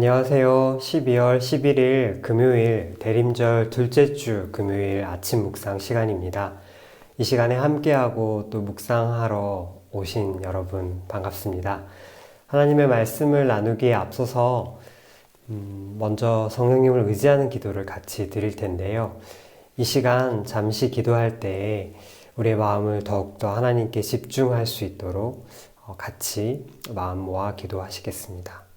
안녕하세요. 12월 11일 금요일 대림절 둘째 주 금요일 아침 묵상 시간입니다. 이 시간에 함께하고 또 묵상하러 오신 여러분 반갑습니다. 하나님의 말씀을 나누기에 앞서서 먼저 성령님을 의지하는 기도를 같이 드릴 텐데요. 이 시간 잠시 기도할 때 우리의 마음을 더욱더 하나님께 집중할 수 있도록 같이 마음 모아 기도하시겠습니다.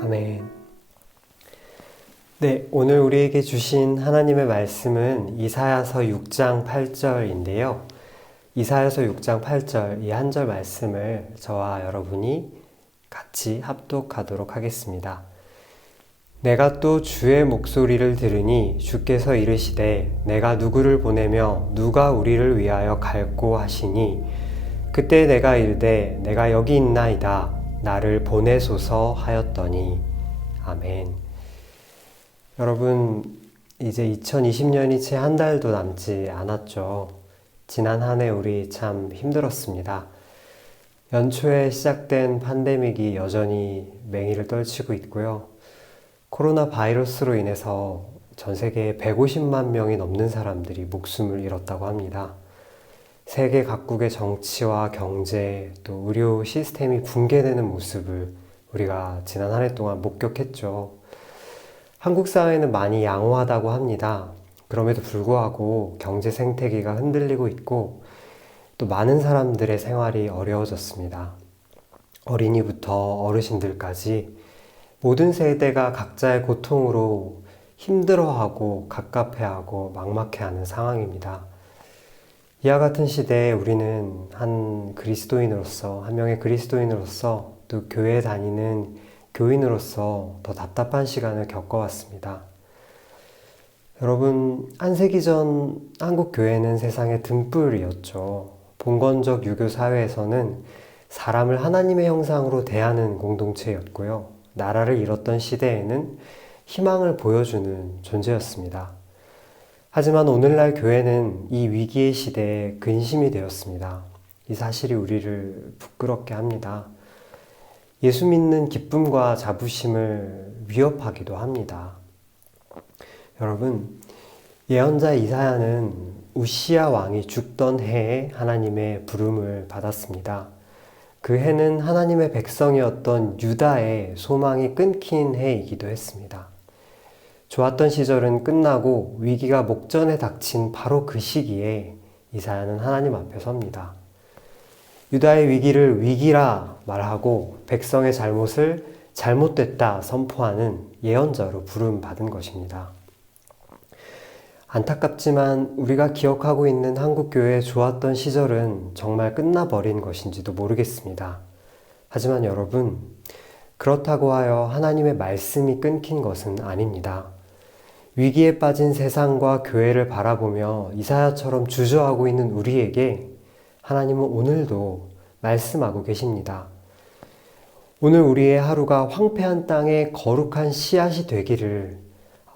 아멘. 네, 오늘 우리에게 주신 하나님의 말씀은 이사야서 6장 8절인데요. 이사야서 6장 8절 이 한 절 말씀을 저와 여러분이 같이 합독하도록 하겠습니다. 내가 또 주의 목소리를 들으니 주께서 이르시되 내가 누구를 보내며 누가 우리를 위하여 갈꼬 하시니 그때 내가 이르되 내가 여기 있나이다 나를 보내소서 하였더니. 아멘. 여러분, 이제 2020년이 채 한 달도 남지 않았죠. 지난 한 해 우리 참 힘들었습니다. 연초에 시작된 팬데믹이 여전히 맹위를 떨치고 있고요. 코로나 바이러스로 인해서 전 세계에 150만 명이 넘는 사람들이 목숨을 잃었다고 합니다. 세계 각국의 정치와 경제, 또 의료 시스템이 붕괴되는 모습을 우리가 지난 한 해 동안 목격했죠. 한국 사회는 많이 양호하다고 합니다. 그럼에도 불구하고 경제 생태계가 흔들리고 있고 또 많은 사람들의 생활이 어려워졌습니다. 어린이부터 어르신들까지 모든 세대가 각자의 고통으로 힘들어하고 갑갑해하고 막막해하는 상황입니다. 이와 같은 시대에 우리는 한 명의 그리스도인으로서 또 교회에 다니는 교인으로서 더 답답한 시간을 겪어왔습니다. 여러분, 한 세기 전 한국 교회는 세상의 등불이었죠. 봉건적 유교 사회에서는 사람을 하나님의 형상으로 대하는 공동체였고요. 나라를 잃었던 시대에는 희망을 보여주는 존재였습니다. 하지만 오늘날 교회는 이 위기의 시대에 근심이 되었습니다. 이 사실이 우리를 부끄럽게 합니다. 예수 믿는 기쁨과 자부심을 위협하기도 합니다. 여러분, 예언자 이사야는 우시야 왕이 죽던 해에 하나님의 부름을 받았습니다. 그 해는 하나님의 백성이었던 유다의 소망이 끊긴 해이기도 했습니다. 좋았던 시절은 끝나고 위기가 목전에 닥친 바로 그 시기에 이사야는 하나님 앞에 섭니다. 유다의 위기를 위기라 말하고 백성의 잘못을 잘못됐다 선포하는 예언자로 부름받은 것입니다. 안타깝지만 우리가 기억하고 있는 한국교회의 좋았던 시절은 정말 끝나버린 것인지도 모르겠습니다. 하지만 여러분, 그렇다고 하여 하나님의 말씀이 끊긴 것은 아닙니다. 위기에 빠진 세상과 교회를 바라보며 이사야처럼 주저하고 있는 우리에게 하나님은 오늘도 말씀하고 계십니다. 오늘 우리의 하루가 황폐한 땅에 거룩한 씨앗이 되기를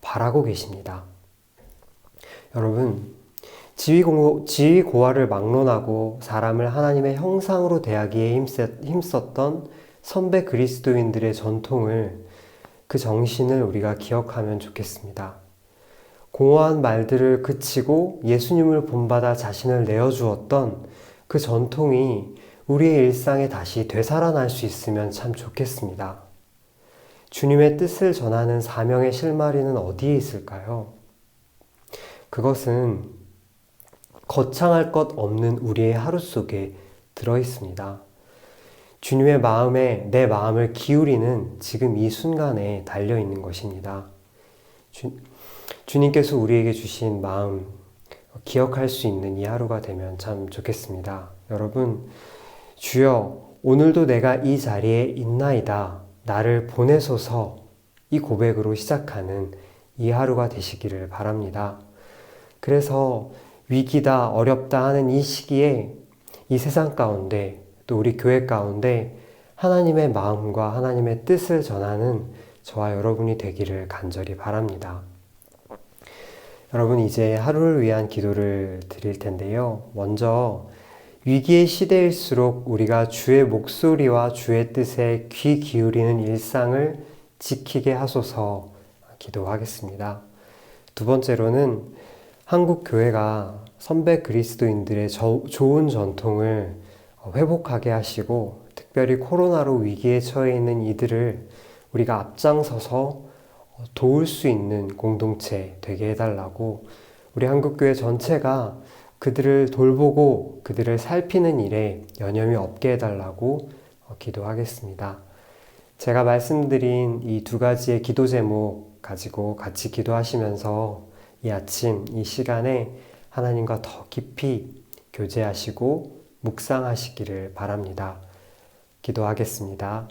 바라고 계십니다. 여러분, 지위 고하를 막론하고 사람을 하나님의 형상으로 대하기에 힘썼던 선배 그리스도인들의 전통을, 그 정신을 우리가 기억하면 좋겠습니다. 공허한 말들을 그치고 예수님을 본받아 자신을 내어주었던 그 전통이 우리의 일상에 다시 되살아날 수 있으면 참 좋겠습니다. 주님의 뜻을 전하는 사명의 실마리는 어디에 있을까요? 그것은 거창할 것 없는 우리의 하루 속에 들어 있습니다. 주님의 마음에 내 마음을 기울이는 지금 이 순간에 달려 있는 것입니다. 주님께서 우리에게 주신 마음 기억할 수 있는 이 하루가 되면 참 좋겠습니다. 여러분, 주여, 오늘도 내가 이 자리에 있나이다. 나를 보내소서. 이 고백으로 시작하는 이 하루가 되시기를 바랍니다. 그래서 위기다, 어렵다 하는 이 시기에 이 세상 가운데 또 우리 교회 가운데 하나님의 마음과 하나님의 뜻을 전하는 저와 여러분이 되기를 간절히 바랍니다. 여러분, 이제 하루를 위한 기도를 드릴 텐데요. 먼저 위기의 시대일수록 우리가 주의 목소리와 주의 뜻에 귀 기울이는 일상을 지키게 하소서 기도하겠습니다. 두 번째로는 한국 교회가 선배 그리스도인들의 좋은 전통을 회복하게 하시고, 특별히 코로나로 위기에 처해 있는 이들을 우리가 앞장서서 도울 수 있는 공동체 되게 해달라고, 우리 한국교회 전체가 그들을 돌보고 그들을 살피는 일에 여념이 없게 해달라고 기도하겠습니다. 제가 말씀드린 이 두 가지의 기도 제목 가지고 같이 기도하시면서 이 아침, 이 시간에 하나님과 더 깊이 교제하시고 묵상하시기를 바랍니다. 기도하겠습니다.